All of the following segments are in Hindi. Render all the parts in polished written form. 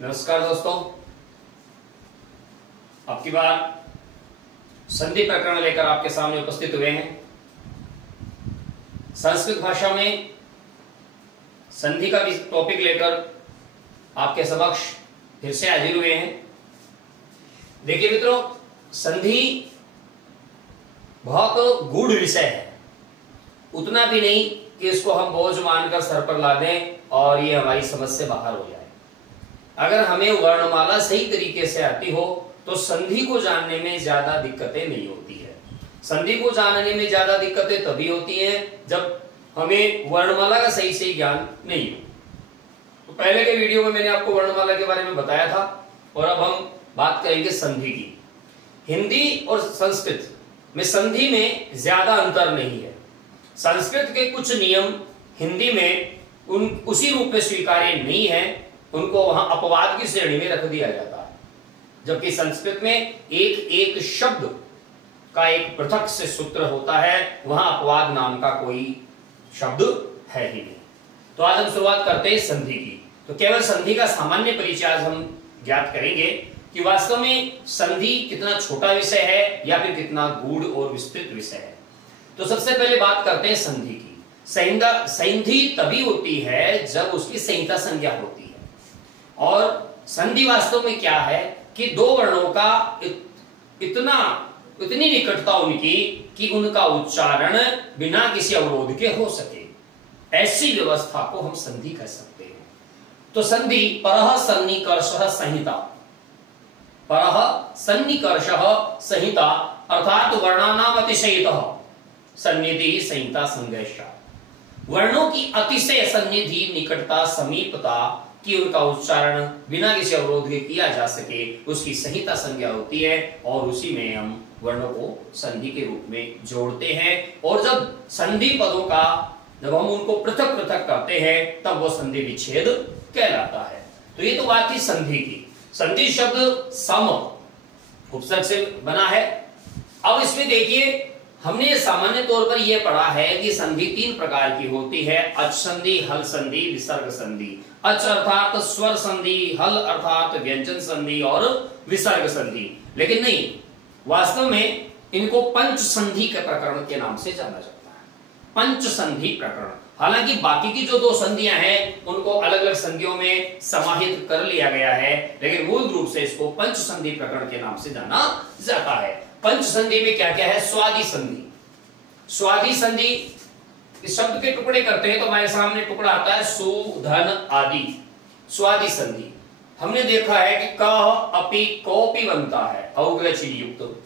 नमस्कार दोस्तों, अब की बार संधि प्रकरण लेकर आपके सामने उपस्थित हुए हैं। संस्कृत भाषा में संधि का भी टॉपिक लेकर आपके समक्ष फिर से हाजिर हुए हैं। देखिए मित्रों, संधि बहुत गूढ़ विषय है, उतना भी नहीं कि इसको हम बोझ मानकर सर पर ला दें और ये हमारी समझ से बाहर हो जाए। अगर हमें वर्णमाला सही तरीके से आती हो तो संधि को जानने में ज्यादा दिक्कतें नहीं होती है। संधि को जानने में ज्यादा दिक्कतें तभी होती हैं जब हमें वर्णमाला का सही से ज्ञान नहीं हो। तो पहले के वीडियो में मैंने आपको वर्णमाला के बारे में बताया था और अब हम बात करेंगे संधि की। हिंदी और संस्कृत में संधि में ज्यादा अंतर नहीं है। संस्कृत के कुछ नियम हिंदी में उसी रूप में स्वीकार्य नहीं है, उनको वहां अपवाद की श्रेणी में रख दिया जाता है। जबकि संस्कृत में एक एक शब्द का एक पृथक से सूत्र होता है, वहां अपवाद नाम का कोई शब्द है ही नहीं। तो आज हम शुरुआत करते हैं संधि की। तो केवल संधि का सामान्य परिचय आज हम ज्ञात करेंगे कि वास्तव में संधि कितना छोटा विषय है या फिर कितना गूढ़ और विस्तृत विषय है। तो सबसे पहले बात करते हैं संधि की। संधि तभी होती है जब उसकी संहिता संज्ञा होती है। और संधि वास्तव में क्या है कि दो वर्णों का इतनी निकटता उनकी कि उनका उच्चारण बिना किसी अवरोध के हो सके, ऐसी व्यवस्था को हम संधि कह सकते हैं। तो संधि परः सन्निकर्षः संहिता, परः सन्निकर्षः संहिता अर्थात वर्णानाम अतिशयितः सन्निधि संहिता संज्ञा। वर्णों की अतिशय सन्निधि, निकटता, समीपता कि उनका उच्चारण बिना किसी अवरोध के किया जा सके, उसकी संहिता संज्ञा होती है और उसी में हम वर्णों को संधि के रूप में जोड़ते हैं। और जब संधि पदों का जब हम उनको पृथक पृथक करते हैं तब वो संधि विच्छेद कहलाता है। तो ये तो बात थी संधि की। संधि शब्द सम उपसर्ग से बना है। अब इसमें देखिए, हमने सामान्य तौर पर यह पढ़ा है कि संधि तीन प्रकार की होती है: अच संधि, हल संधि, विसर्ग संधि। अच अर्थात स्वर संधि, हल अर्थात व्यंजन संधि और विसर्ग संधि। लेकिन नहीं, वास्तव में इनको पंच संधि के प्रकरण के नाम से जाना जाता है, पंच संधि प्रकरण। हालांकि बाकी की जो दो संधियां हैं उनको अलग अलग संधियों में समाहित कर लिया गया है, लेकिन मूल रूप से इसको पंच संधि प्रकरण के नाम से जाना जाता है। पंच संधि में क्या क्या है? स्वादि संधि। स्वादि संधि इस शब्द के टुकड़े करते हैं तो हमारे सामने टुकड़ा आता है सु, धन आदि। स्वादि संधि हमने देखा है कि कह, अपि, कोपि बनता है औग्रचि युक्त,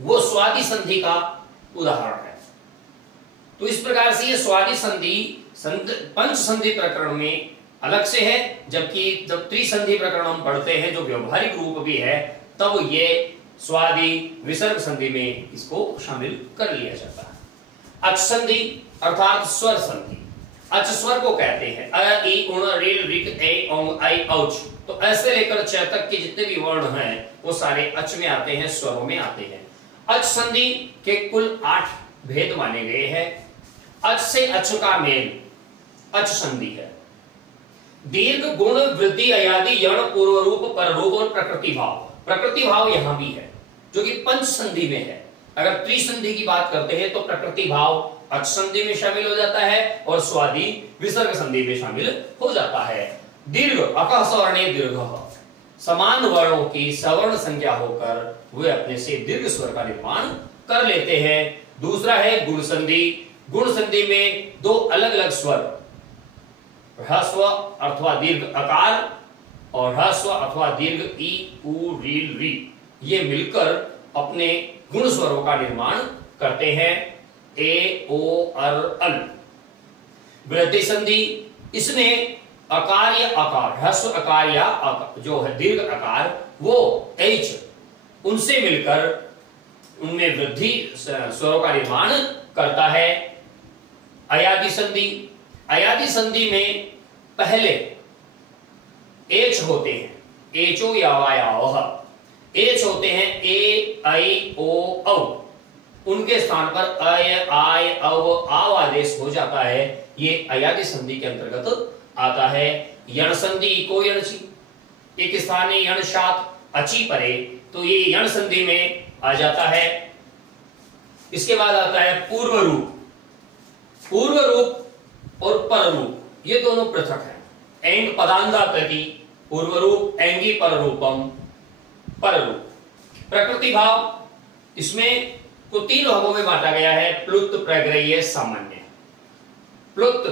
वो स्वादि संधि का उदाहरण है। तो इस प्रकार से ये स्वादि संधि पंच संधि प्रकरण में अलग से है, जबकि जब त्रिसंधि प्रकरण हम पढ़ते हैं जो व्यवहारिक रूप भी है, तब ये स्वादि विसर्ग संधि में इसको शामिल कर लिया जाता है। अच संधि अर्थात स्वर संधि। अच स्वर को कहते हैं अ, इ, उण, ऋ, ऋक, ए, औंग, आई, औच। तो ऐसे लेकर च तक के जितने भी वर्ण हैं वो सारे अच में आते हैं, स्वरों में आते हैं। अच संधि के कुल 8 भेद माने गए हैं। अच से अच का मेल अच संधि है। दीर्घ, गुण, वृद्धि, अयादि, यण, पूर्व रूप, पर रूप और प्रकृति भाव। प्रकृति भाव यहां भी है जो कि पंच संधि में है। अगर त्रिसंधि की बात करते हैं तो प्रकृति भाव अच संधि में शामिल हो जाता है और स्वादि विसर्ग संधि में शामिल हो जाता है। दीर्घ, अकः सवर्णे दीर्घः, समान वर्णों की सवर्ण संज्ञा होकर वे अपने से दीर्घ स्वर का निर्माण कर लेते हैं। दूसरा है गुण संधि। गुण संधि में दो अलग अलग स्वर, ह्रस्व अथवा दीर्घ अकार और ह्रस्व अथवा दीर्घ ई, उ, रील, री, ये मिलकर अपने गुण स्वरों का निर्माण करते हैं। ए, ओ, अर, अल। वृद्धि संधि, इसमें अकार या अकार, ह्रस्व अकार या जो है दीर्घ अकार, वो एच, उनसे मिलकर उनमें वृद्धि स्वरों का निर्माण करता है। अयादि संधि, अयादि संधि में पहले एच होते हैं, एचो या वायावह, एच होते हैं ए, आई, ओ, औ। उनके स्थान पर अय, आय, अव, आव आदेश हो जाता है। ये अयादि संधि के अंतर्गत आता है। यण संधि, इको यणची, एक स्थानीय यण शात अची परे, तो ये यण संधि में आ जाता है। इसके बाद आता है पूर्व रूप। पूर्व रूप और पर रूप ये दोनों पृथक हैं। एंग पदांधा प्रति पूर्व रूप, एंगी पर रूपम पर रूप। प्रकृति भाव इसमें को 3 भागों में बांटा गया है, प्लुत, प्रग्रह्य, सामान्य। प्लुत,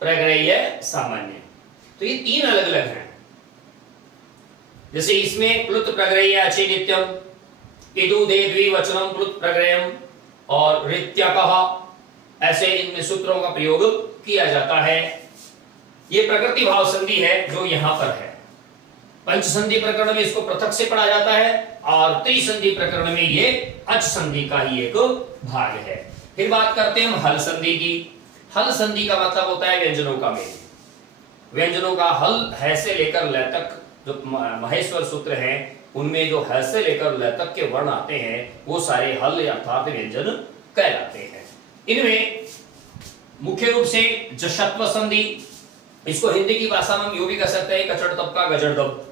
प्रग्रह्य, सामान्य, तो ये 3 अलग अलग हैं। जैसे इसमें प्लुत प्रग्रह्य अचि नित्यम, इदु दे द्विवचनम प्लुत प्रग्रह्यम और ऋत्यकः, ऐसे इनमें सूत्रों का प्रयोग किया जाता है। ये प्रकृति भाव संधि है जो यहां पर है। पंच संधि प्रकरण में इसको पृथक से पढ़ा जाता है और त्रिसंधि प्रकरण में ये अच संधि का ही एक भाग है। फिर बात करते हैं हम हल संधि की। हल संधि का मतलब होता है व्यंजनों का मेल। व्यंजनों का हल है से लेकर लय तक जो महेश्वर सूत्र है उनमें जो है से लेकर लय तक के वर्ण आते हैं वो सारे हल अर्थात व्यंजन कहलाते हैं। इनमें मुख्य रूप से जशत्व संधि, इसको हिंदी की भाषा में हम यूं भी कह सकते हैं कचड़ दब का गजड़ दब।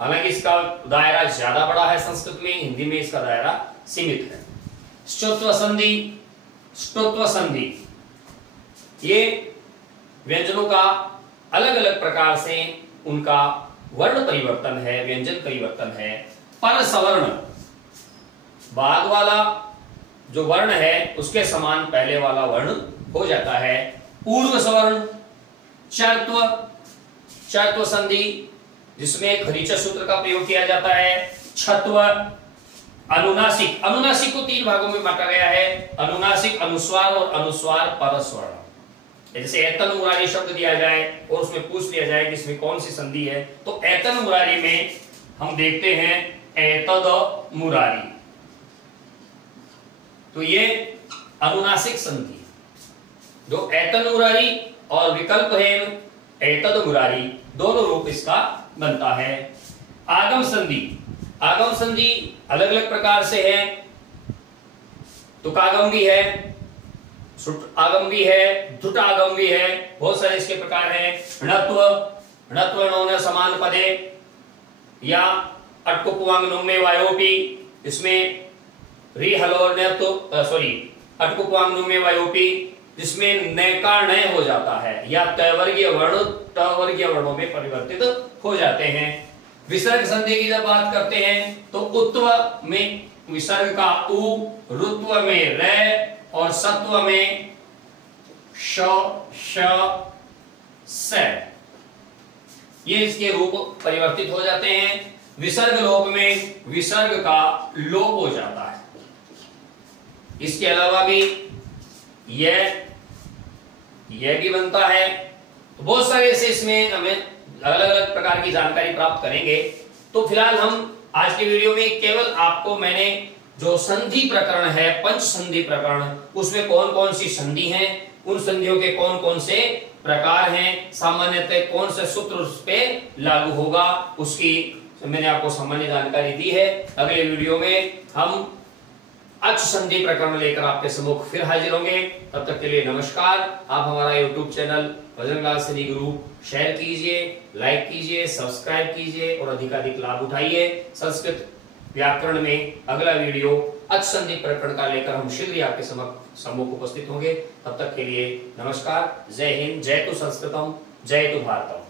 हालांकि इसका दायरा ज्यादा बड़ा है संस्कृत में, हिंदी में इसका दायरा सीमित है। ष्टोत्व संधि, ष्टोत्व संधि ये व्यंजनों का अलग अलग प्रकार से उनका वर्ण परिवर्तन है, व्यंजन परिवर्तन है। पर सवर्ण, बाद वाला जो वर्ण है उसके समान पहले वाला वर्ण हो जाता है। पूर्व सवर्ण, चर्त्व, चर्त्व संधि जिसमें खरीच सूत्र का प्रयोग किया जाता है। छत्व, अनुनासिक, अनुनासिक को 3 भागों में बांटा गया है, अनुनासिक, अनुस्वार और अनुस्वार परस्वर्ण। जैसे एतन मुरारी शब्द दिया जाए और उसमें पूछ लिया जाए कि इसमें कौन सी संधि है, तो एतन मुरारी में हम देखते हैं एतद मुरारी, तो ये अनुनासिक संधि। जो एतन मुरारी और विकल्प है एतद मुरारी, दोनों रूप इसका बनता है। आगम संधि, आगम संधि अलग अलग प्रकार से है। तुकागम भी है, आगम भी है, धुटागम भी है, बहुत सारे इसके प्रकार हैं। णत्व, णत्व नौन समान पदे या अटकुपुवांग नुम्मे वायोपी, इसमें री हलोर ने तो सॉरी अटकुपुवांग नुम्मे वायोपी जिसमें न का नय हो जाता है या तवर्गीय वर्ण टवर्गीय वर्णों में परिवर्तित हो जाते हैं। विसर्ग संधि की जब बात करते हैं तो उत्व में विसर्ग का उ, रुत्व में रे और सत्व में श, श, स, ये इसके रूप परिवर्तित हो जाते हैं। विसर्ग लोप में विसर्ग का लोप हो जाता है। इसके अलावा भी यह भी बनता है। तो बहुत सारे ऐसे इसमें हमें अलग अलग प्रकार की जानकारी प्राप्त करेंगे। तो फिलहाल हम आज के वीडियो में केवल आपको मैंने जो संधि प्रकरण है, पंच संधि प्रकरण, उसमें कौन कौन सी संधि हैं, उन संधियों के कौन कौन से प्रकार हैं, सामान्यतः कौन से सूत्र उस पे लागू होगा, उसकी मैंने आपको सामान्य जानकारी दी है। अगले वीडियो में हम अच संधि प्रकरण लेकर आपके सम्मुख फिर हाजिर होंगे। तब तक के लिए नमस्कार। आप हमारा YouTube चैनल भजनलाल सैनी गुरु शेयर कीजिए, लाइक कीजिए, सब्सक्राइब कीजिए और अधिकाधिक लाभ उठाइए। संस्कृत व्याकरण में अगला वीडियो अच संधि प्रकरण का लेकर हम शीघ्र ही आपके सम्मुख उपस्थित होंगे। तब तक के लिए नमस्कार। जय हिंद, जय तु संस्कृतम, जय तु भारतम।